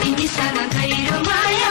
तिमीसँग गहिरो माया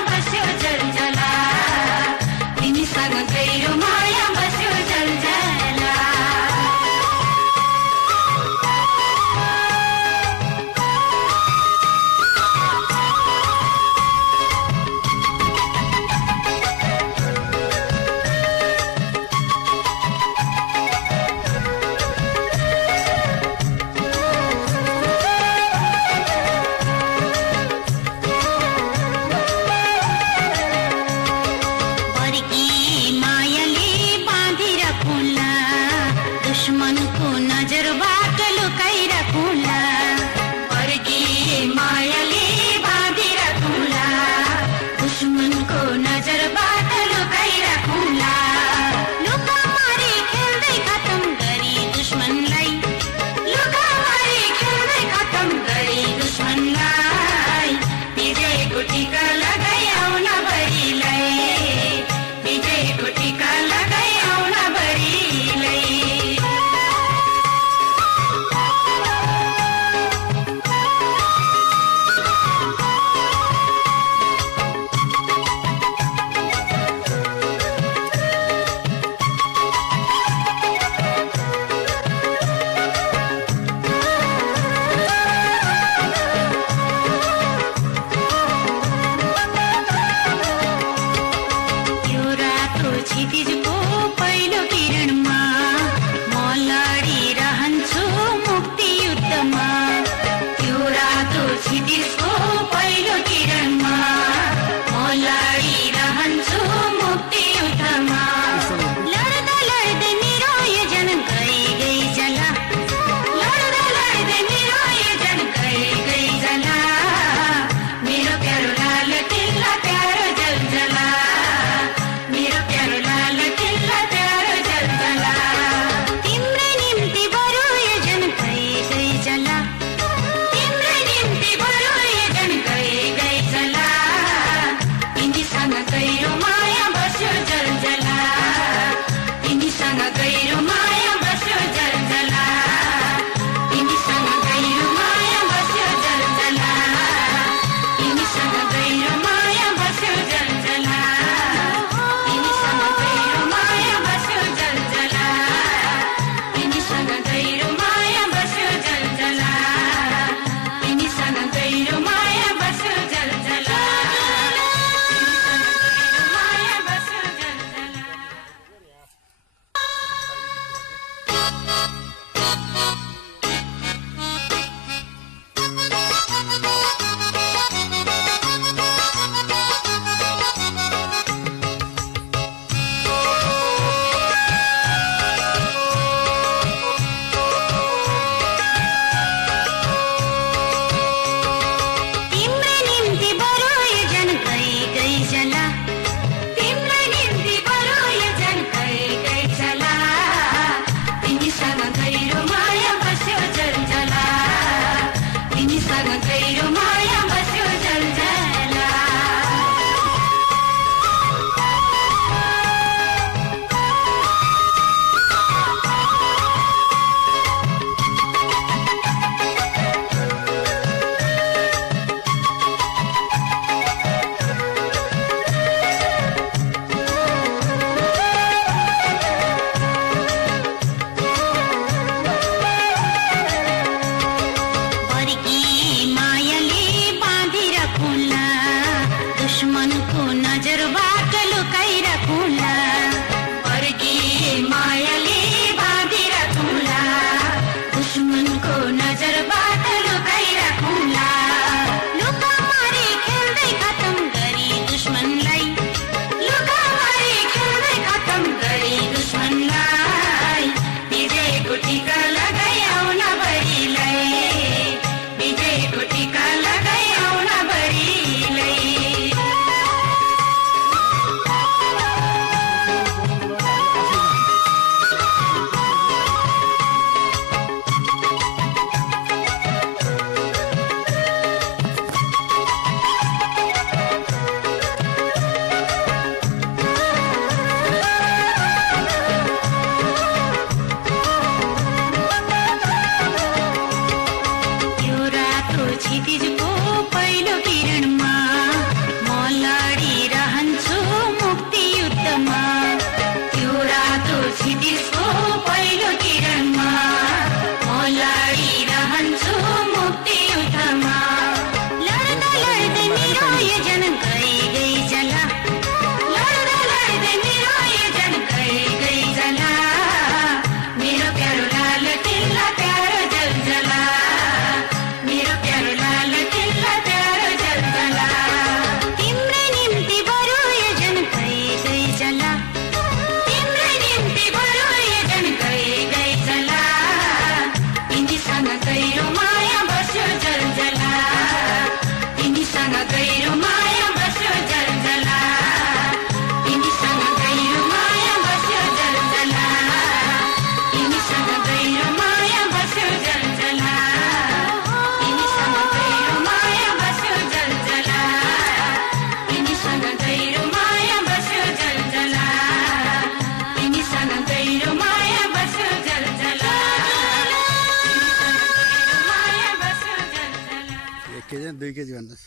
क्षितिजको पहिलो किरणमा म लडिरहन्छु मुक्ति युद्धमा। त्यो रातो क्षितिजको पहिलो किरणमा म लडिरहन्छु मुक्ति युद्धमा। लड्दा लड्दै मेरो यो जन गई गई जला, लड्दा लड्दै मेरो यो जन गई गई जला। मेरो प्यारो लाल किल्ला प्यारो जलजला, मेरो प्यारो लाल किल्ला प्यारो जलजला। तिम्रै निम्ति बरु यो जन गई गई जला, तिम्रै निम्ति बरु यो जन गई गई जला। तिमीसँग गहिरो माया बस्यो जलजला, तिमीसँग गहिरो माया बस्यो जलजला, तिमीसँग गहिरो माया बस्यो जलजला, तिमीसँग गहिरो माया बस्यो जलजला, तिमीसँग गहिरो माया बस्यो जलजला, तिमीसँग गहिरो माया बस्यो जलजला, तिमीसँग गहिरो माया बस्यो जलजला, माया बस्यो जलजला। 1 केजी 2 केजी भन्नुहोस्।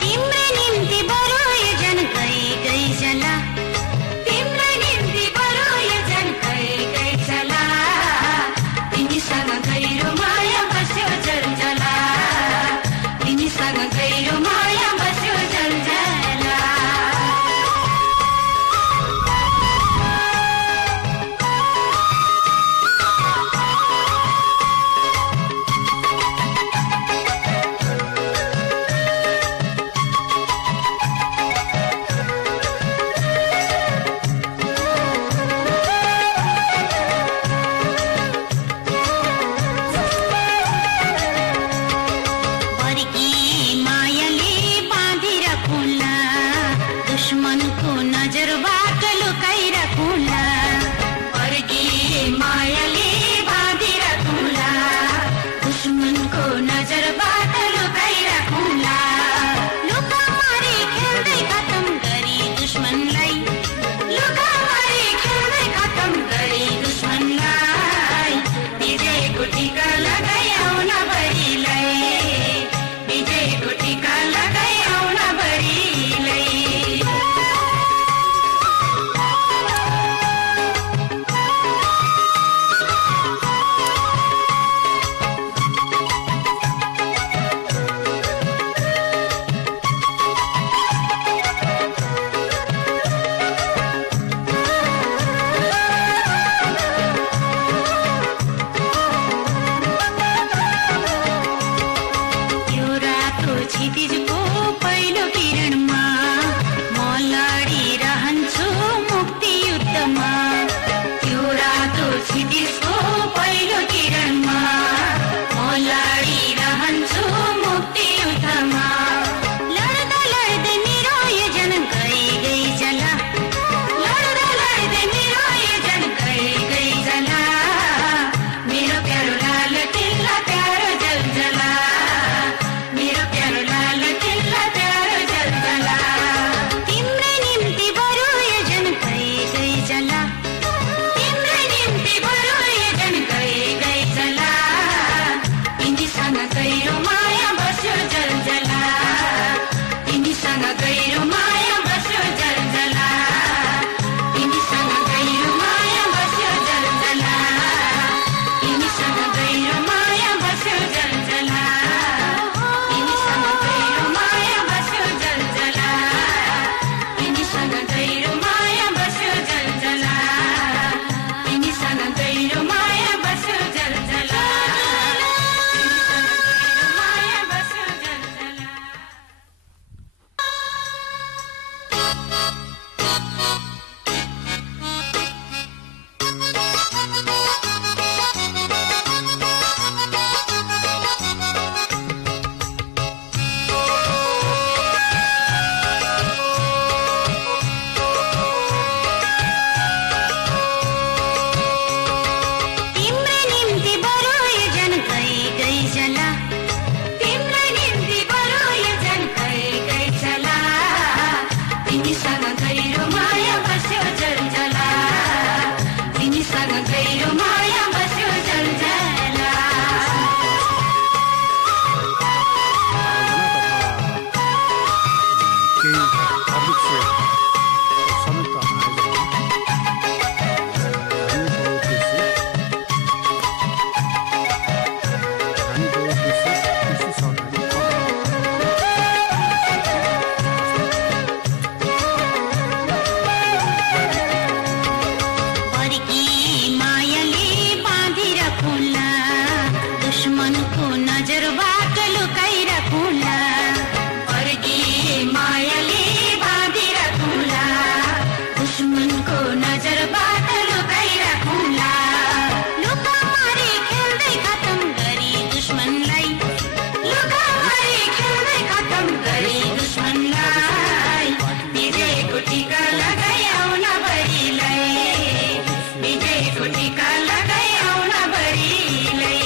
तिम्रै निम्ति बरु यो जन गई गई जला, तिम्रै निम्ति बरु यो जन गई गई जला। तिमीसँग गहिरो माया तिमीसँग गहिरो माया बस्यो जलजला केही पब्लिक सेवा संयुक्त दुश्मनको नजरबाट लुकाइराखुला अर्गी मायाले बाँधिराखुला दुश्मनको नजरबाट लुकाइराखुला लुकामारी खेल्दै खतम गरी दुश्मनलाई लुकामारी खेल्दै खतम गरी दुश्मनलाई विजयको टीका लगाई आउन बढीलाई विजयको टीका लगाई आउन बढीलाई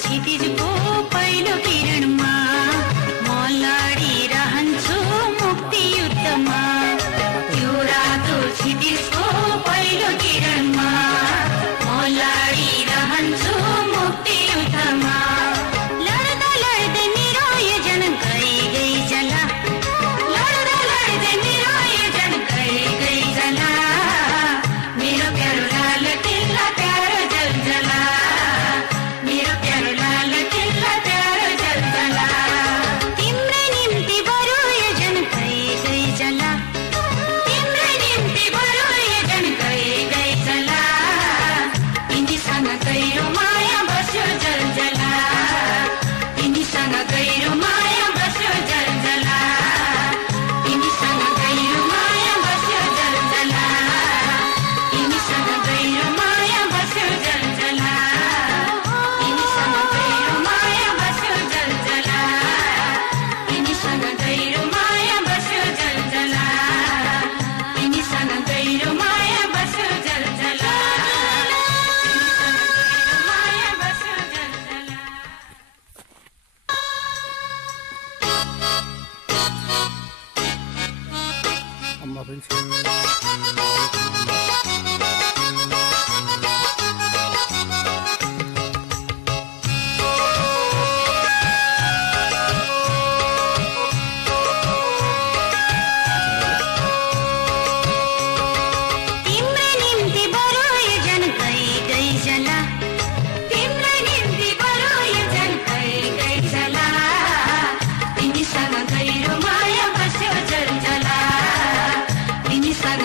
क्षितिजको पहिलो किरणमा म लडिरहन्छु मुक्ति युद्धमा त्यो रातो क्षितिजको पहिलो किरणमा म लडिरहन्छु मुक्ति युद्धमा लड्दा लड्दै मेरो यो जन गई गई जला लड्दा लड्दै मेरो यो जन गई गई जला मेरो प्यारो लाल किल्ला प्यारो जलजला मेरो प्यारो लाल किल्ला प्यारो जलजला तिम्रै निम्ति बरु यो जन गई गई जला तिम्रै निम्ति बरु यो जन गई गई जला तिमीसँग गहिरो माया बस्यो जलजला तिमीसँग गहिरो माया बस्यो जलजला तिमीसँग गहिरो माया बस्यो जलजला तिमीसँग गहिरो माया बस्यो जलजला तिमीसँग गहिरो माया बस्यो जलजला तिमीसँग गहिरो माया बस्यो जलजला तिमीसँग गहिरो माया बस्यो जलजला माया बस्यो जलजला अम्मा पनि छ तिम्रै निम्ति बरु यो जन गई गई जला तिम्रै निम्ति बरु यो जन गई गई जला तिमीसँग गहिरो माया बस्यो जलजला तिमीसँग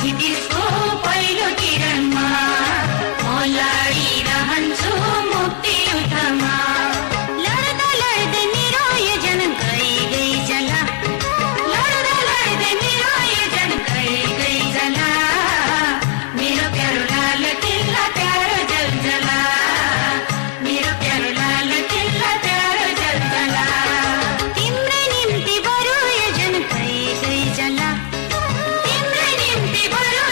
क्षितिजको पहिलो किरणमा म लडिरहन्छु मुक्ति युद्धमा लड्दा लड्दै मेरो यो जन गई गई जला लड्दा लड्दै मेरो यो जन गई गई जला मेरो प्यारो लाल किल्ला प्यारो जलजला मेरो प्यारो लाल किल्ला प्यारो जलजला तिम्रै निम्ति बरु यो जन गई गई जला तिम्रै निम्ति बरु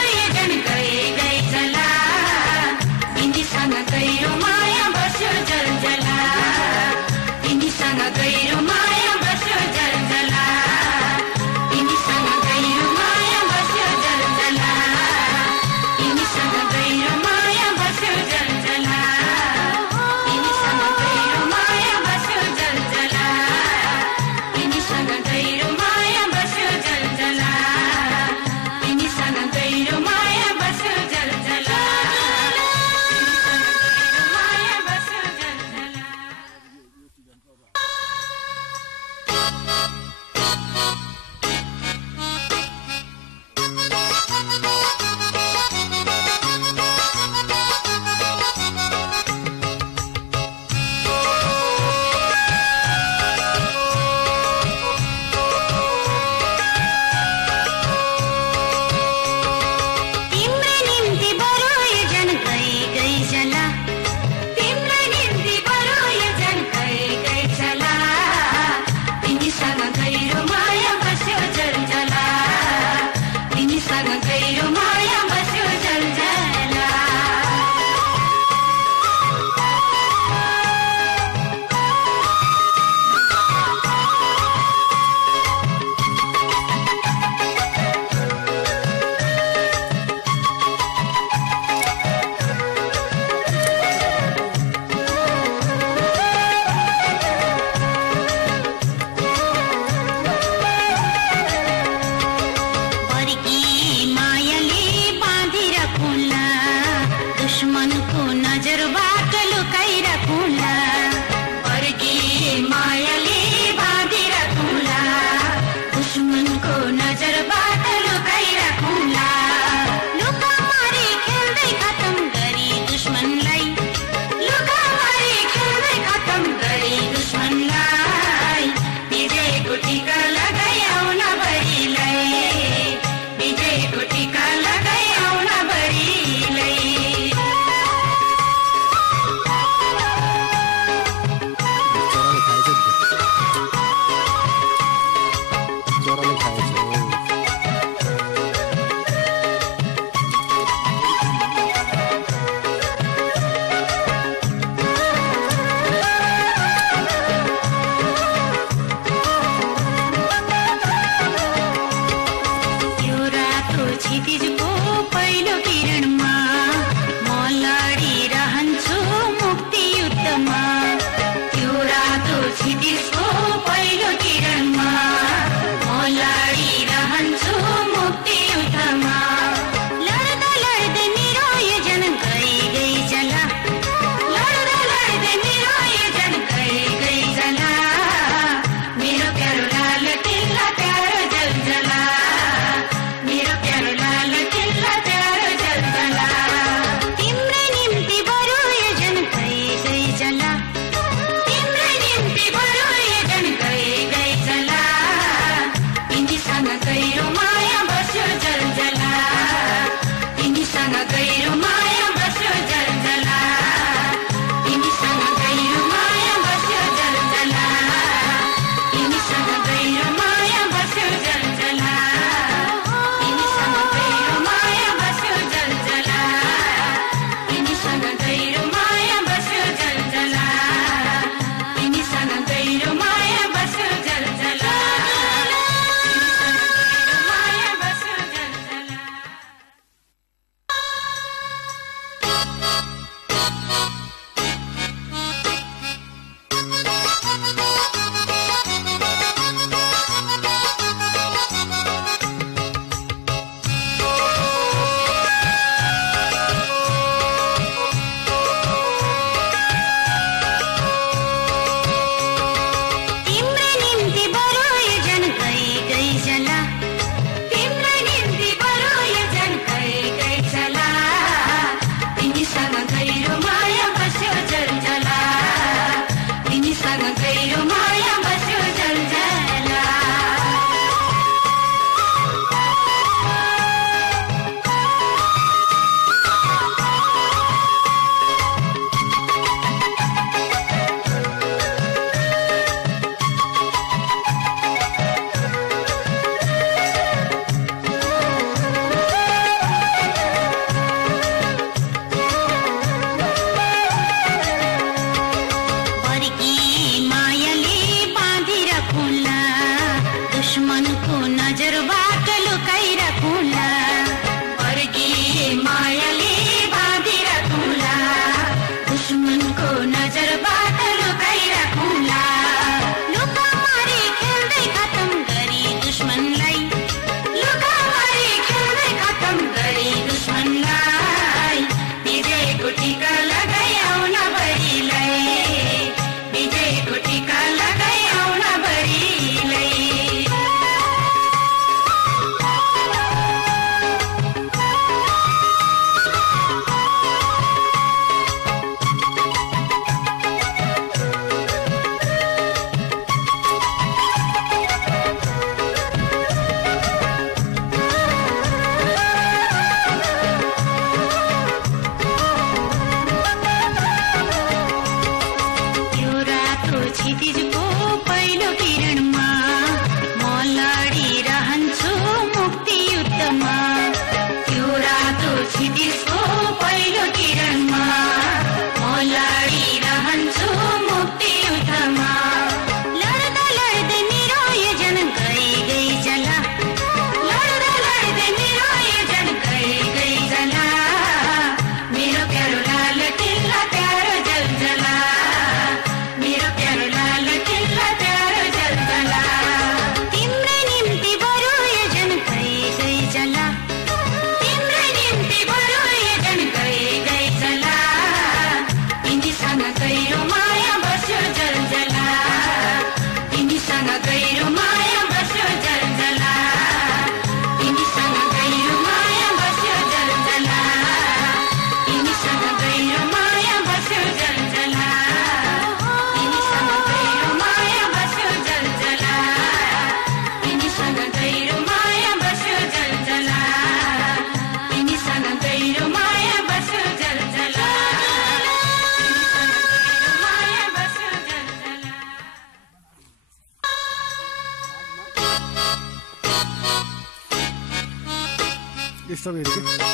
स्ट्रबेरी के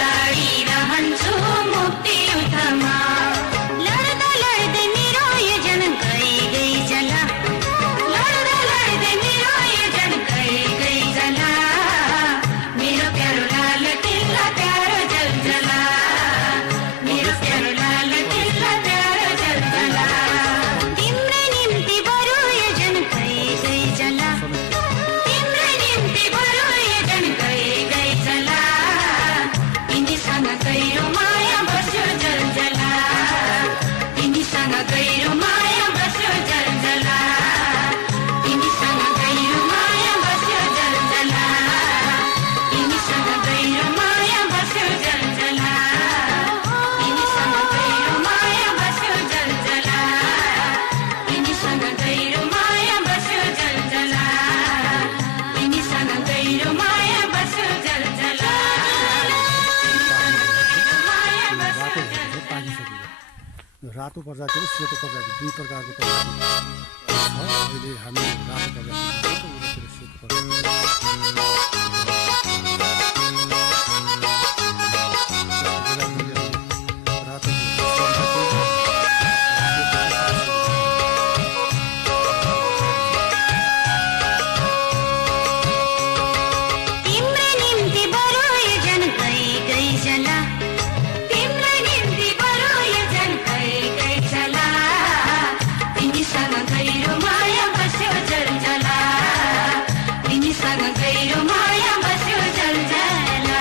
लडिरहन्छु मुक्ति युद्धमा लड्दा लड्दै मेरो यो जन गई गई जला लड्दा लड्दै मेरो यो जन गई गई जला मेरो प्यारो लाल किल्ला प्यारो जलजला मेरो प्यारो लाल किल्ला प्यारो जलजला तिम्रै निम्ति बरु यो जन गई गई जला तिम्रै निम्ति बरु यो जन गई गई जला तिमीसँग गहिरो माया बस्यो जलजला तिमीसँग गहिरो माया बस्यो जलजला तिमीसँग गहिरो माया बस्यो जलजला तिमीसँग गहिरो माया बस्यो जलजला तिमीसँग गहिरो माया बस्यो जलजला तिमीसँग गहिरो माया बस्यो जलजला तिमीसँग गहिरो माया बस्यो जलजला रातो प्रजाति र सेतो प्रजाति दुई प्रकारको प्रजाति छ। अहिले हामी रातो प्रजाति सेतो प्रजाति तिम्रै निम्ति बरु यो जन गई गई जला तिम्रै निम्ति बरु यो जन गई गई जला तिमीसँग गहिरो माया बस्यो जलजला तिमीसँग गहिरो माया बस्यो जलजला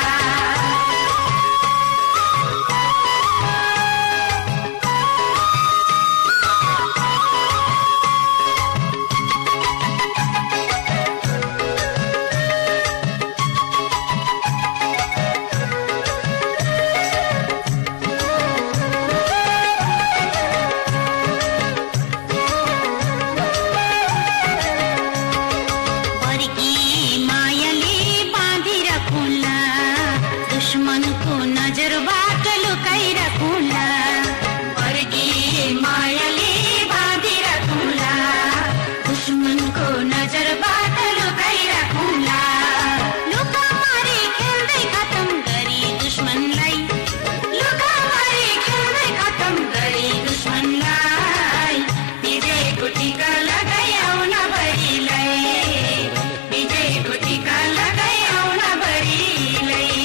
बर्की मायाले बाँधिरखुला दुश्मनको नजरबाट लुकाइरखुला बर्की मायाले बाँधिरखुला दुश्मनको नजरबाट लुकाइरखुला लुकामारी खेल्दै खतम गरी दुश्मनलाई लुकामारी खेल्दै खतम गरी दुश्मनलाई विजयको टीका लगाई आउन बढीलाई विजयको टीका लगाई आउन बढीलाई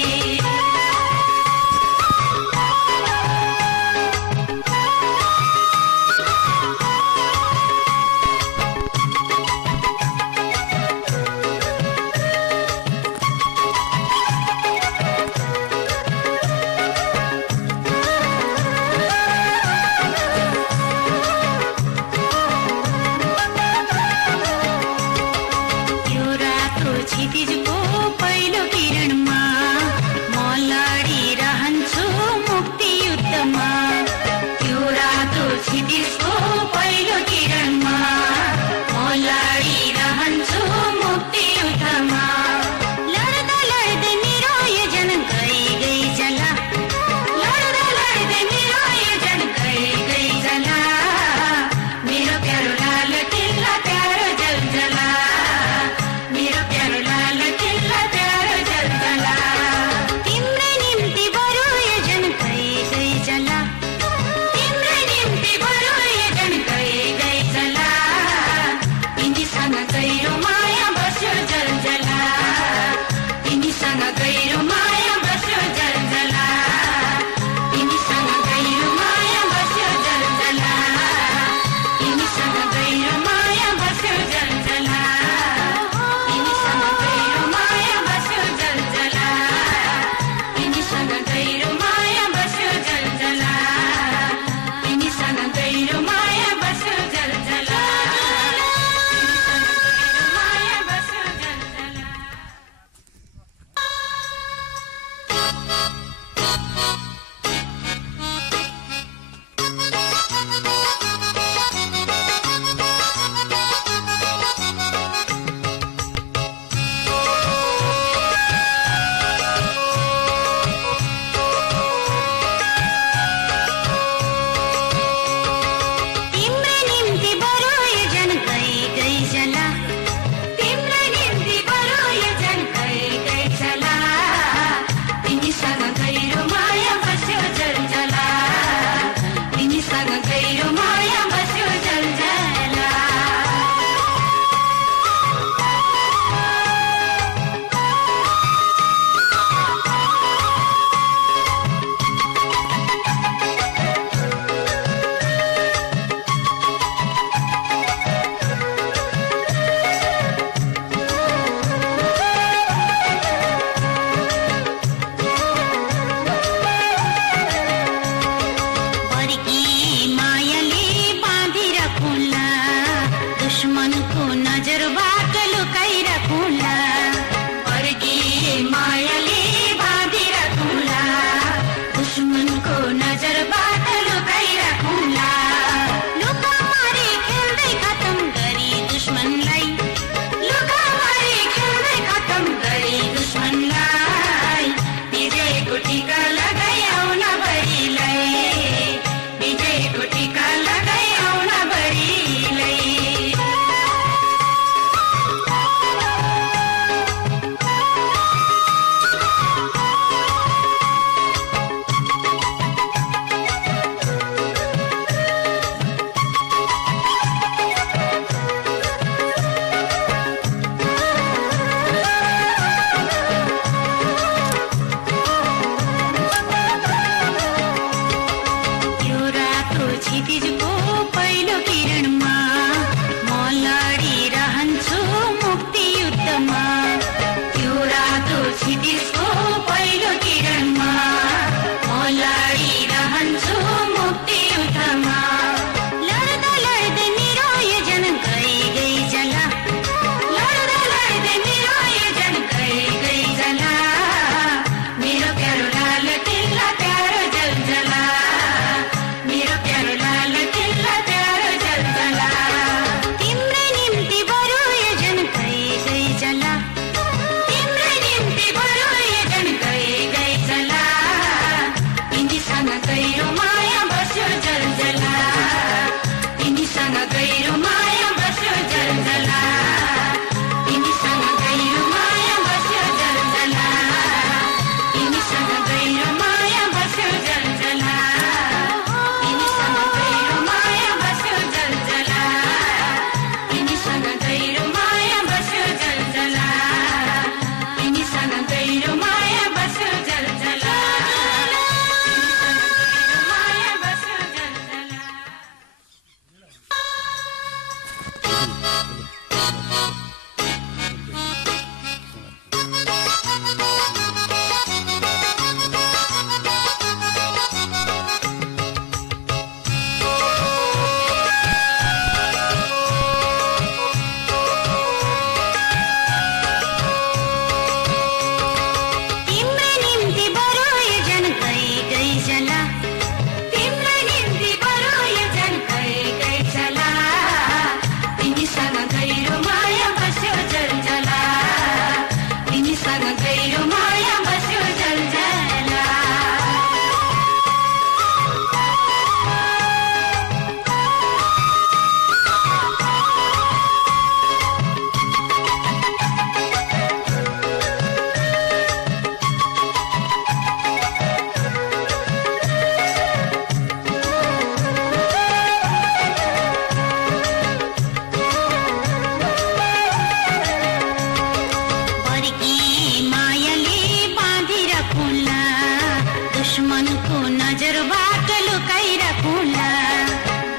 दुश्मनको नजरबाट लुकाइराखौँला,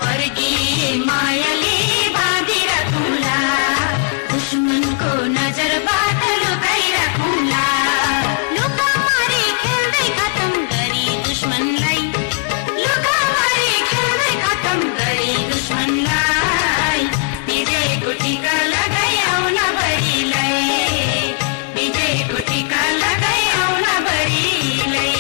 फर्किए मायाले बाँधिराखौँला, दुश्मनको नजरबाट लुकाइराखौँला। लुकामारी खेल्दै खतम गरी दुश्मनलाई, लुकामारी खेल्दै खतम गरी दुश्मनलाई, विजयको टीका लगाई आउन बढीलाई, विजयको टीका लगाई आउन बढीलाई।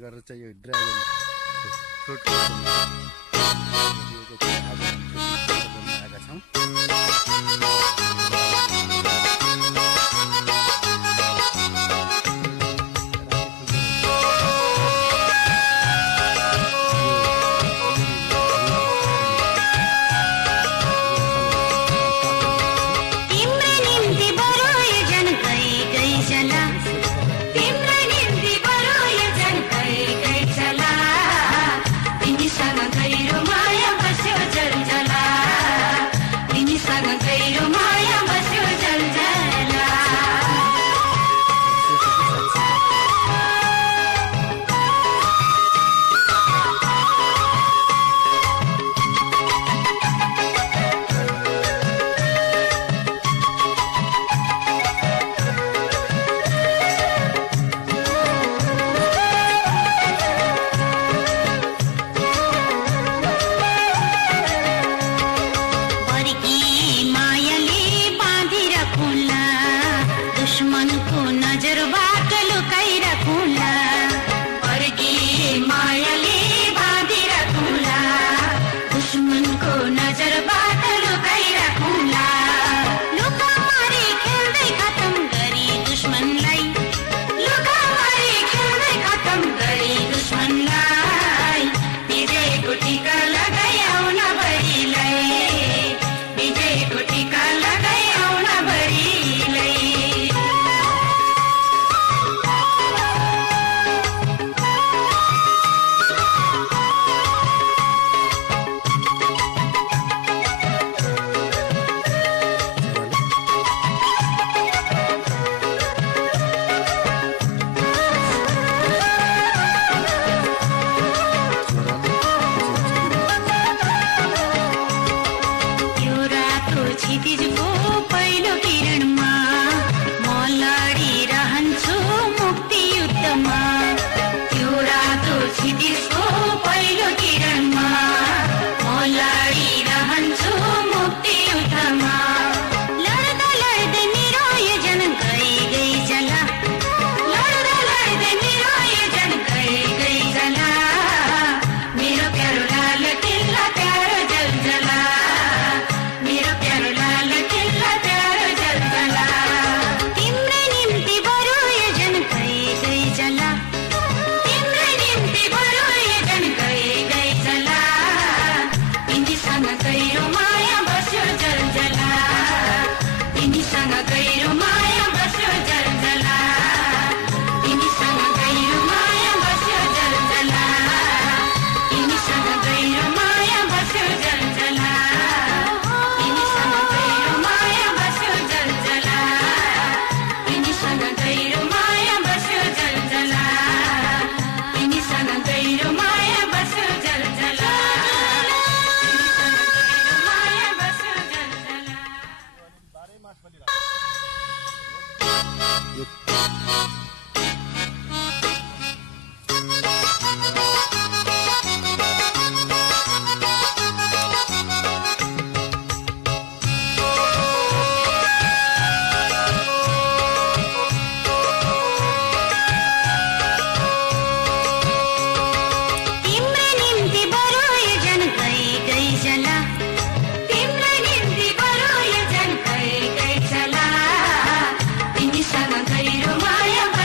गरेर चाहिँ यो ड्रागन फ्रुटको आएका छौँ। तिमीसँग गहिरो माया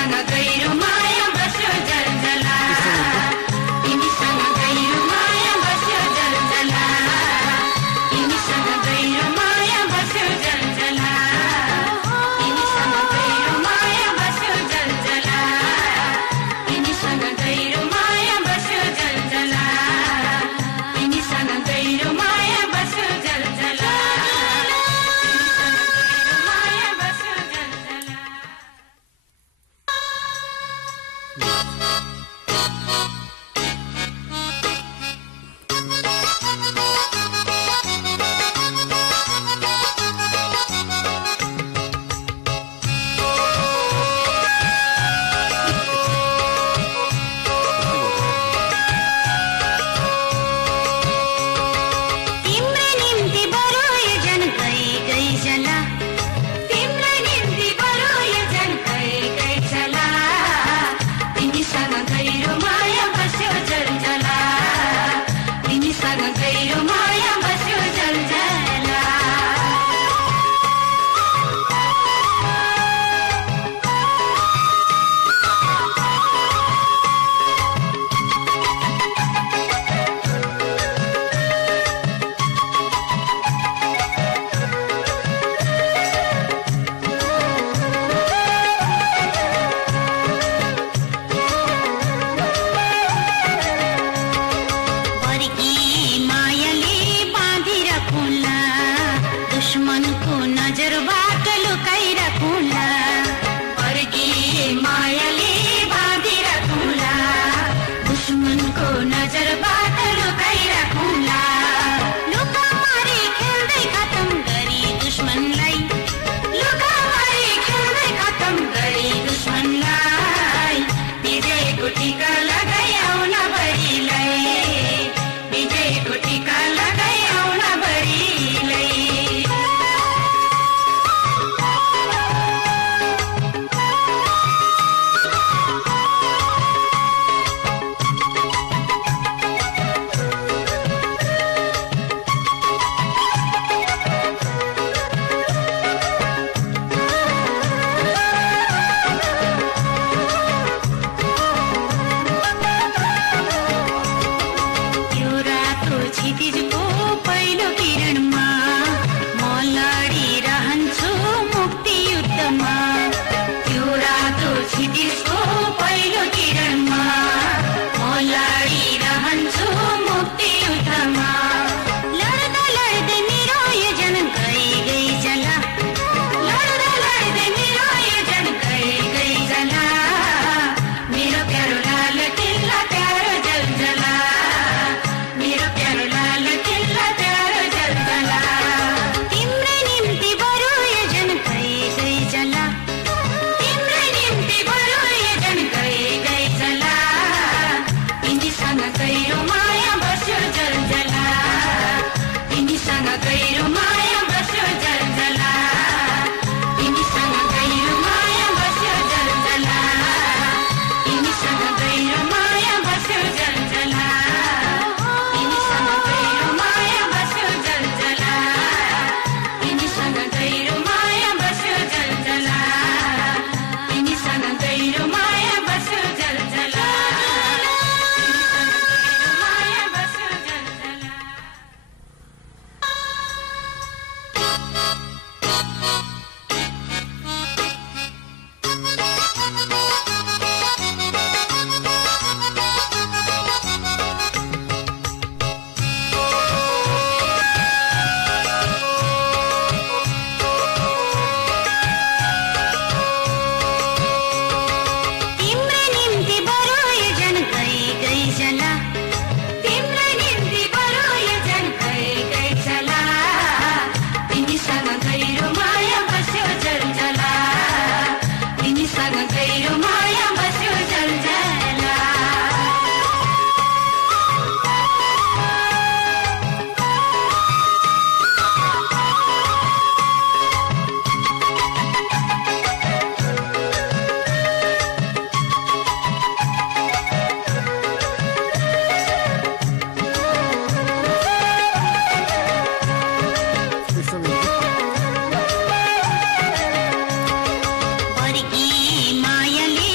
तिमीसँग गहिरो माया बस्यो जलजला तिमीसँग गहिरो माया बस्यो जलजला तिमीसँग गहिरो माया बस्यो जलजला तिमीसँग गहिरो माया बस्यो जलजला तिमीसँग गहिरो माया बस्यो जलजला तिमीसँग गहिरो माया बस्यो जलजला दुश्मनको नजरबाट लुकाइराखौँला अर्की मायाले बाँधिराखौँला दुश्मनको नजरबाट लुकाइराखौँला लुकामारी खेल्दै खतम गरी दुश्मनलाई लुकामारी खेल्दै खतम गरी दुश्मनलाई विजयको टीका लगाई आउन बरीलाई विजयको टीका लगाई आउन बरीलाई क्षितिजको पहिलो किरणमा म लडिरहन्छु मुक्ति युद्धमा त्यो रातो क्षितिजको पहिलो किरणमा म लडिरहन्छु मुक्ति युद्धमा लड्दा लड्दै मेरो यो जन गई गई जला लड्दा लड्दै मेरो यो जन गई गई जला मेरो प्यारो लाल किल्ला प्यारो जलजला मेरो प्यारो लाल किल्ला प्यारो जलजला तिम्रै निम्ति बरु यो जन गई गई जला तिम्रै निम्ति बरु यो जन गई गई जला तिमीसँग गहिरो माया बस्यो जलजला तिमीसँग गहिरो माया बस्यो जलजला तिमीसँग गहिरो माया बस्यो जलजला तिमीसँग गहिरो माया बस्यो जलजला तिमीसँग गहिरो माया बस्यो जलजला तिमीसँग गहिरो माया बस्यो जलजला तिमीसँग गहिरो माया बस्यो जलजला माया बस्यो जलजला तिम्रै निम्ति बरु यो जन गई गई जला तिम्रै निम्ति बरु यो जन गई गई जला तिमीसँग गहिरो माया बस्यो जलजला तिमीसँग गहिरो माया बस्यो जलजला अर्की मायाले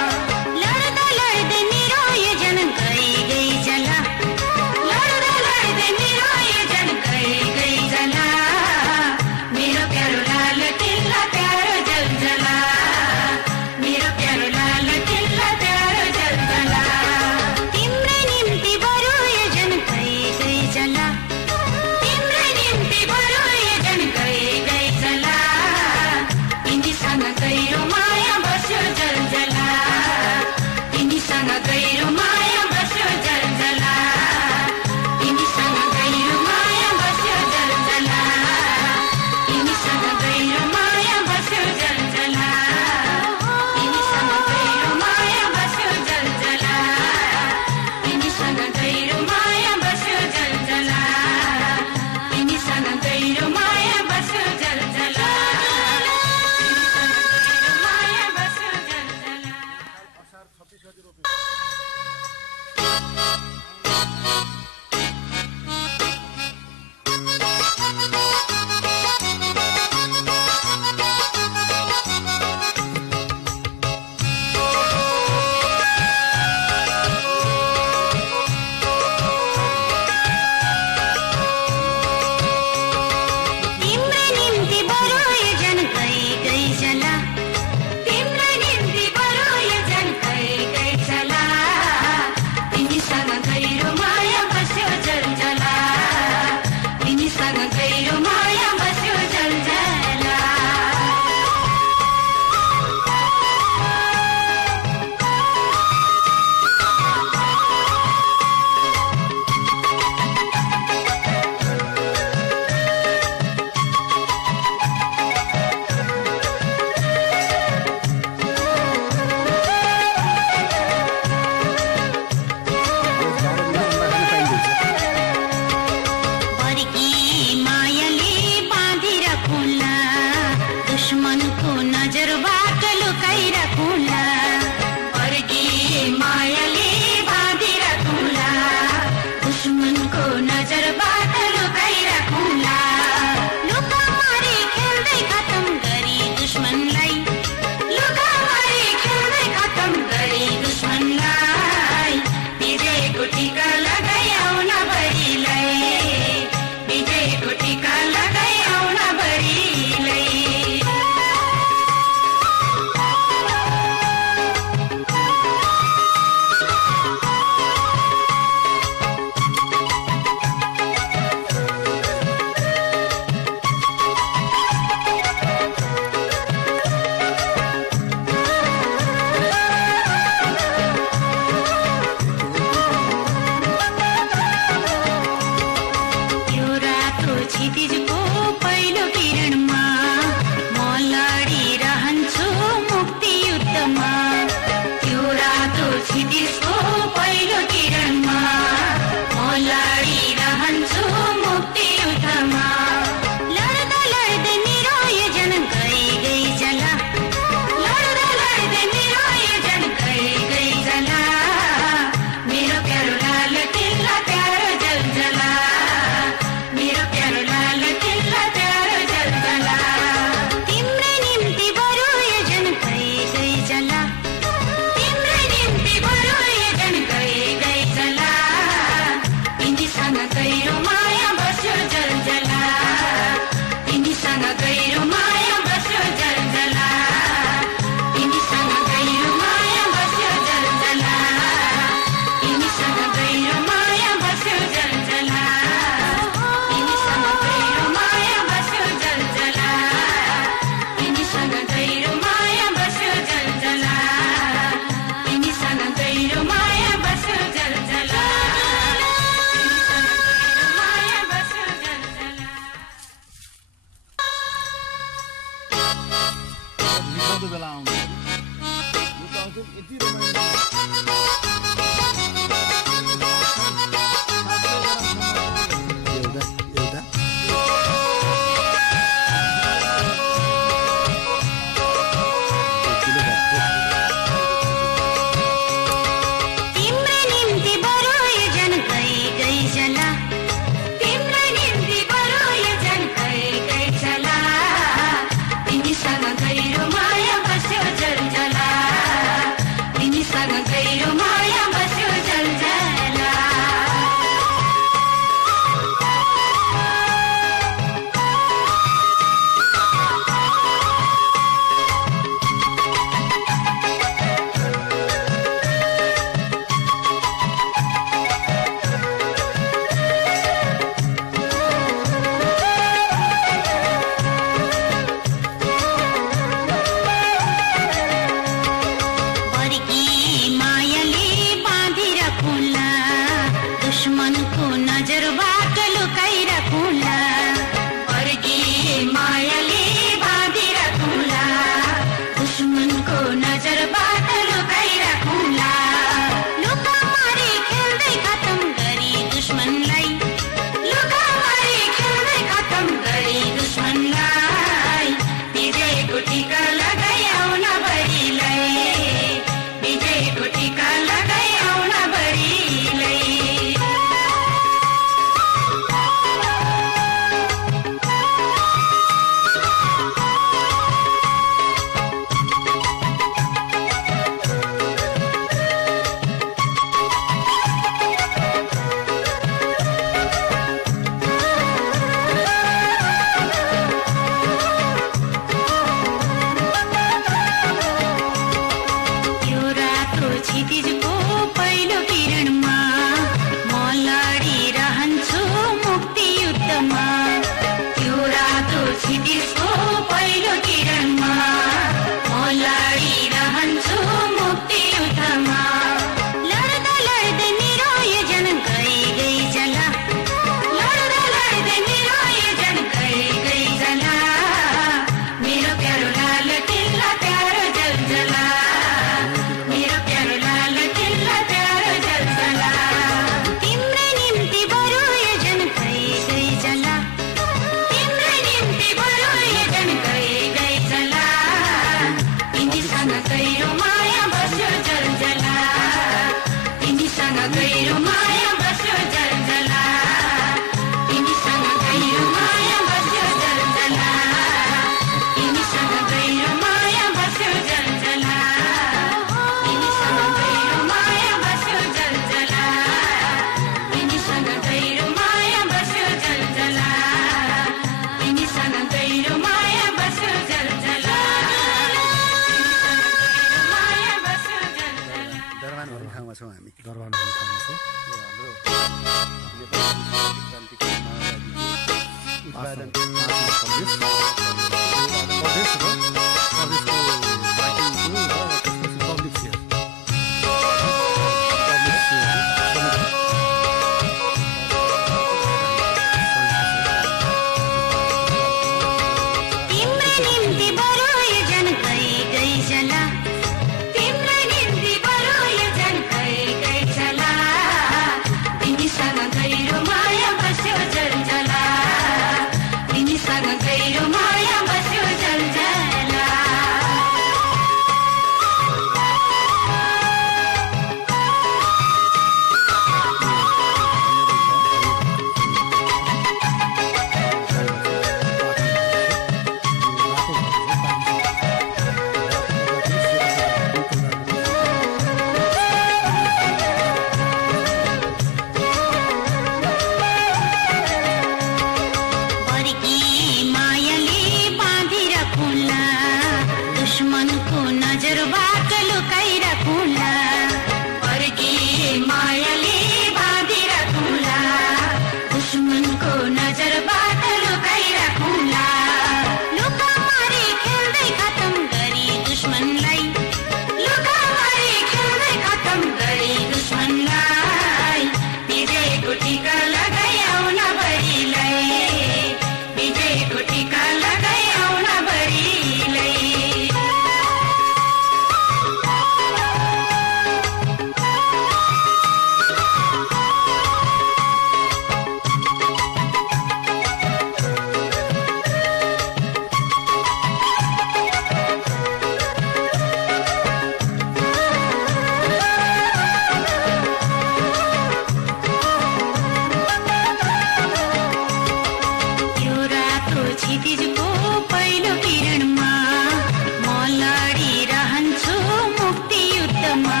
युद्धमा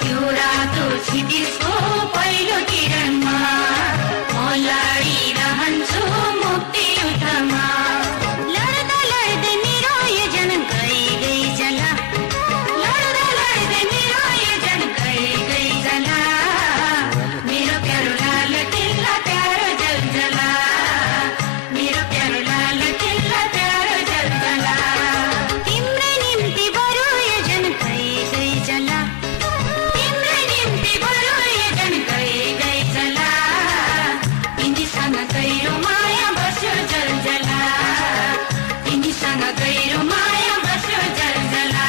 त्यो रातो क्षितिजको पहिलो किरणमा म लडिरहन्छु मुक्ति युद्धमा लड्दा लड्दै मेरो यो जन गई गई जला लड्दा लड्दै मेरो यो जन गई गई जला मेरो प्यारो लाल किल्ला प्यारो जलजला मेरो प्यारो लाल किल्ला प्यारो जलजला तिम्रै निम्ति बरु यो जन गई गई जला तिम्रै निम्ति बरु यो जन गई गई जला तिमीसँग गहिरो माया बस्यो जलजला तिमीसँग गहिरो माया बस्यो जलजला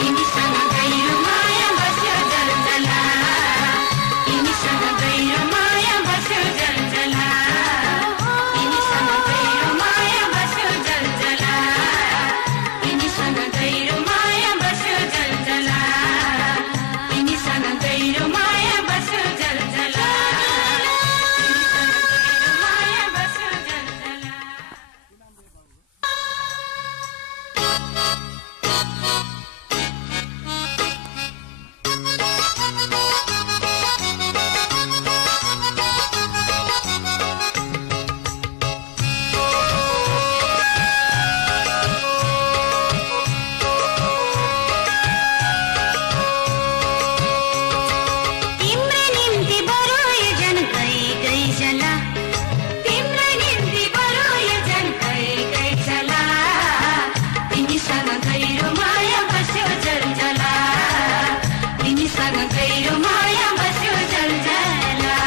तिमीसँग गहिरो माया बस्यो जलजला तिमीसँग गहिरो माया बस्यो जलजला तिमीसँग गहिरो माया बस्यो जलजला तिमीसँग गहिरो माया बस्यो जलजला तिमीसँग गहिरो माया बस्यो जलजला माया बस्यो जलजला तिम्रै निम्ति बरु यो जन गई गई जला तिम्रै निम्ति बरु यो जन गई गई जला तिमीसँग गहिरो माया बस्यो जलजला तिमीसँग गहिरो माया बस्यो जलजला